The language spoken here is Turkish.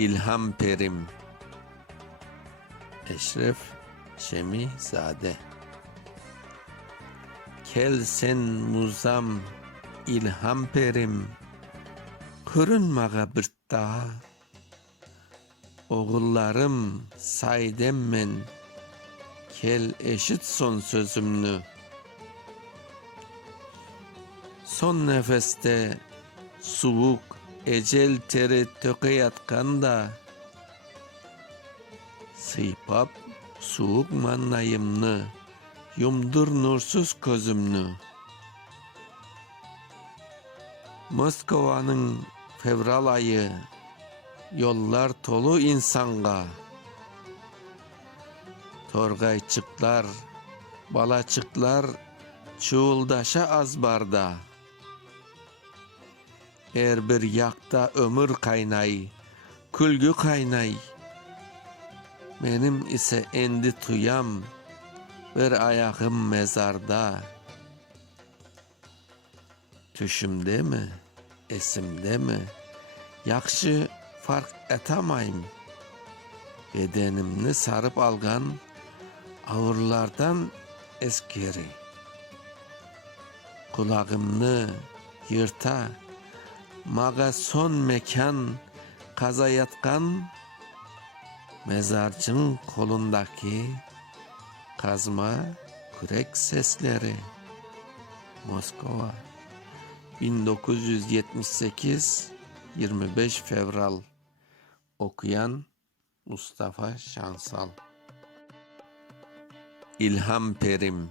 İlham Perim. Eşref Şemizade Kel sen muzam İlham Perim. Kırınmağa bir daha Oğullarım saydem men. Kel eşit son sözümlü. Son nefeste soğuk ecel teri töke yatkanda Sıypap soğuk mannayımını Yumdur nursuz közümnü. Moskova'nın fevral ayı Yollar tolu insanga Torgayçıklar, balacıklar Çuğuldaşa az barda. Her bir yakta ömür kaynay Külgü kaynay. Benim ise endi tuyam Bir ayağım mezarda. Tüşümde mi, esimde mi? Yakşı fark etamayım. Bedenimni sarıp algan Avurlardan eskeri. Kulağımni yırta Son mekan kaza yatkan Mezarcın kolundaki kazma kürek sesleri. Moskova 1978 25 Fevral. Okuyan Mustafa Şansal. İlham Perim